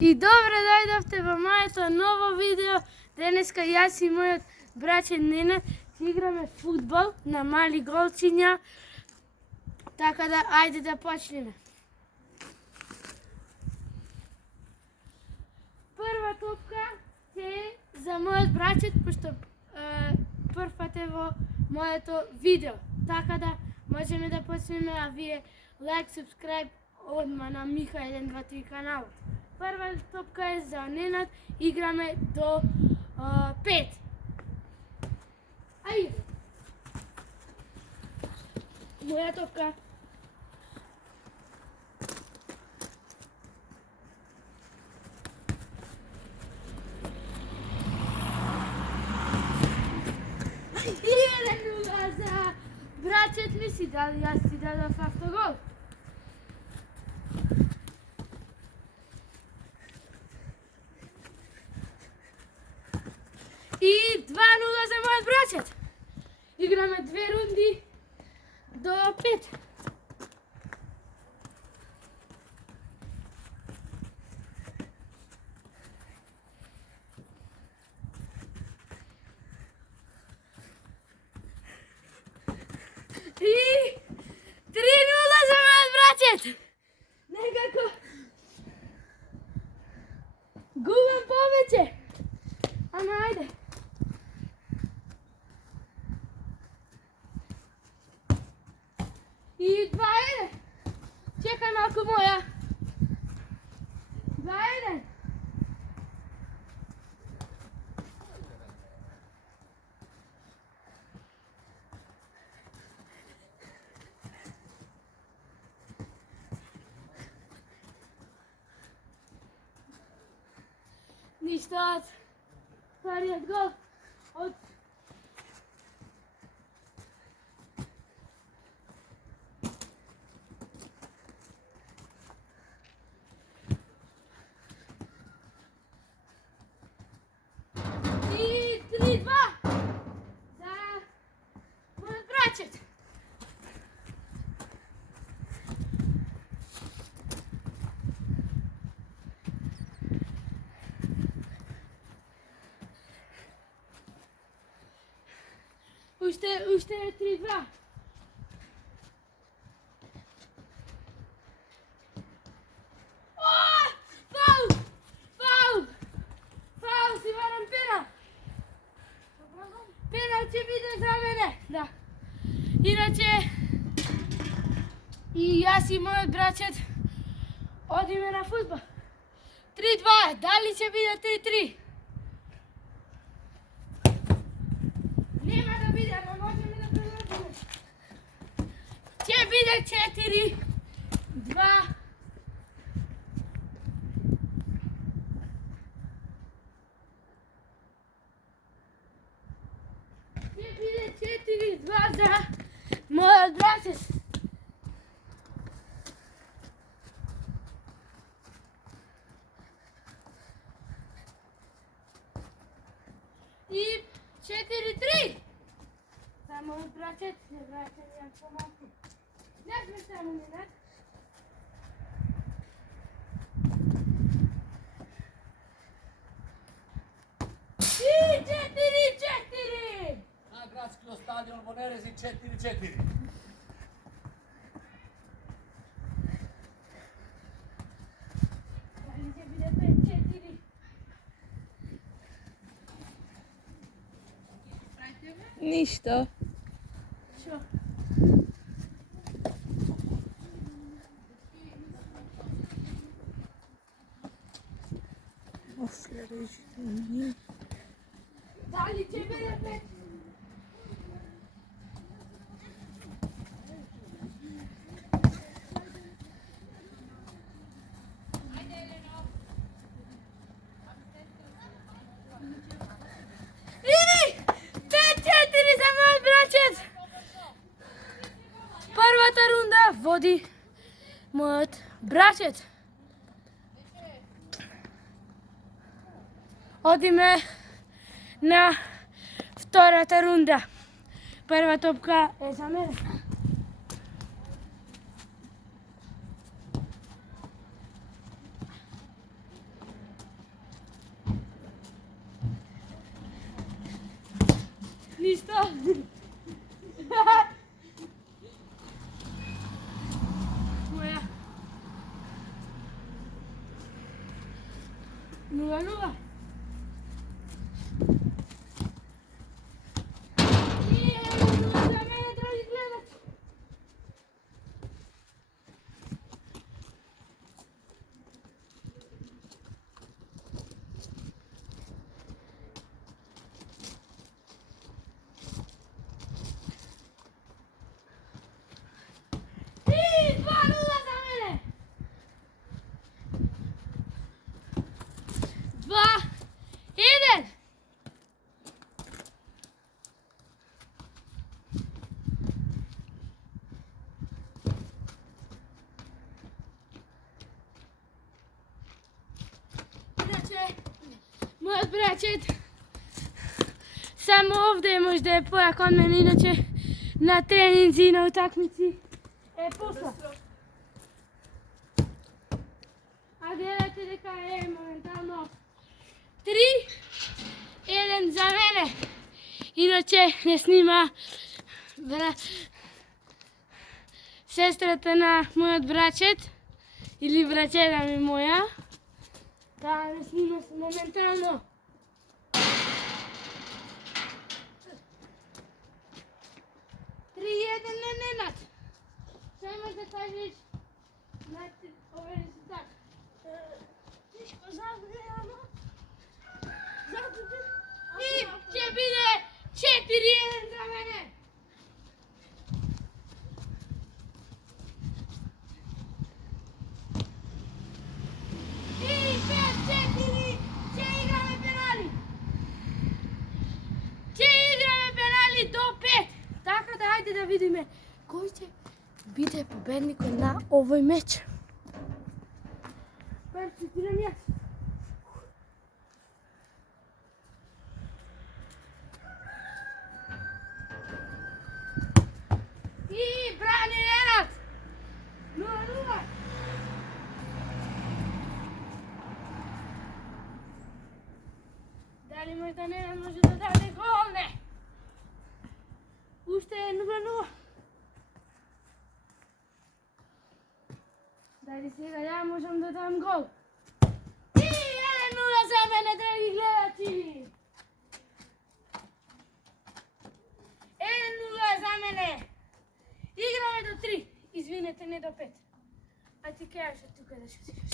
И добре дојдовте во моето ново видео. Денеска јас и мојот браќе Ненад играме фудбал на мали голчиња. Така да, ајде да почнеме. Прва топка е за мојот браќет, пошто прв пат е во моето видео. Така да, можеме да почнеме, а вие лайк, субскрайб одма на Миха 123 каналот. Прва топка е за Ненад, играме до 5. Ајде! Моја топка. И 1-0 за браќет ми си дали, јас си дадов автогол. И 2-0 за мојот браќет. Играме 2 рунди до 5. И 3-0 за мојот браќет. Некако губам повеќе. Ама ајде. И 2-1. Чекај малку моја. 2-1. Ништо од вториот гол од и 3-2 за мојот браќет. Уште е 3-2. Фаул! Фаул! Фаул, си барам пенал. Пенал ќе биде за мене, да. Иначе, и јас и мојот браќет одиме на фудбал. 3-2, дали ќе биде 3-3? Нема да биде, ама можеме да продолжиме. Ќе биде 4-2. Ќе биде 4-2 за мојот браќет. И 4-3 за мојот браќет, не браќе ми помалку. Не сме само Ненад. И 4-4 на градскиот стадион во Нерези 4-4. Дали ќе биде 5-4? Ништо. Шо? После режими. Дали ќе биде 5? Или 5-4 за мојот браќет. Првата рунда води мојот браќет. Одиме на втората рунда. Прва топка е за мене. Ништо. Моја. 0-0. За мене, драги гледачи. И 2-0 за мене. 2-1. Иначе, мојот брачет само овде може да е појак од мене, иначе на тренинзи и на утакмици е посла. А гледате дека е моментално 3-1 за мене. Иначе не снима сестрата на мојот брачет или брачета ми моја. Да, не снима се моментално. Ненад. Што имаш да кажеш на овој резултат? Ништо, загревано. И ќе биде 4-1 за мене. И 5-4 ќе играме пенали. Ќе играме пенали до 5. Така да ајде да видиме кој ќе биде победникот на овој меч. Прв цитирам јас. И брани Ненад. 0-0. Дали можда Ненад може да даде гол? Не. Уште е 0-0. Дали сега ја можам да дам гол? И 1-0 за мене, драги гледачи. 1-0 за мене. Играме до 3. Извинете, не до 5. А ти кажеш тука да се сигаш.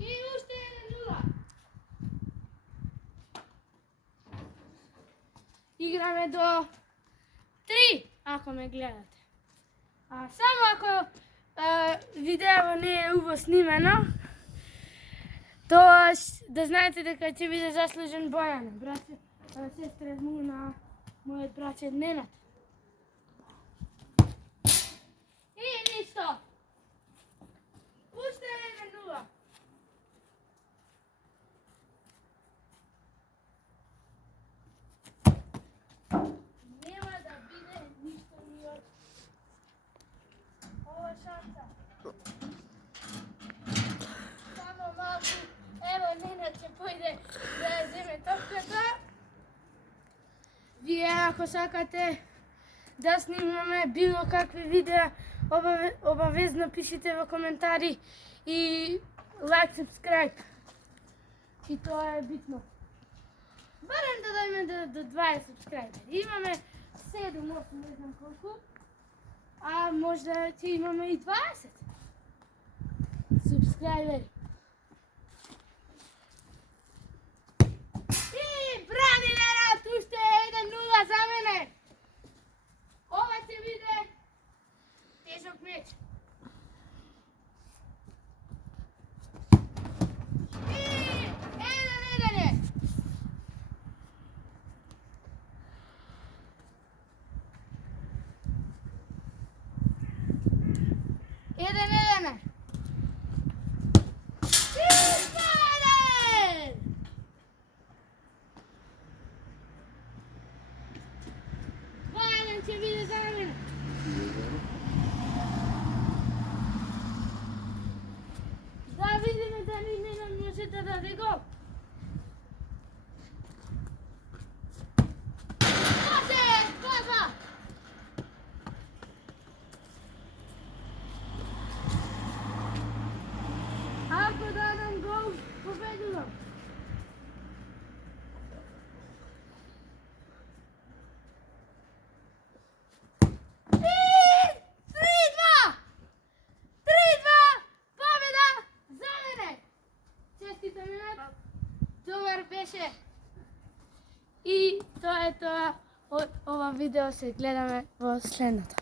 И уште 1-0. Играме до 3, ако ме гледате. А само ако видео не е убаво снимено, тоа да знаете дека ќе биде заслужен Бојан, сестра му на мојот брачет Ненад. И ништо. Уште 1-0. Нема да биде ништо ни од ова шанса. Само малку. Ево, Ненад ќе појде да ја земе топката. Вие, ако сакате да снимаме било какви видеа, обавезно пишите во коментари и лайк, subscribe. И тоа е битно. Барем да дојме до 20 subscriberi. Имаме 7, 8, не знам колку. А можда ќе имаме и 20 subscriberi. И брани Ненад, уште 1-0 за мене. Ова ќе биде тежок меч. И 1-1 е. Ќе биде за мене. беше. И тоа е тоа од ова видео, се гледаме во следното.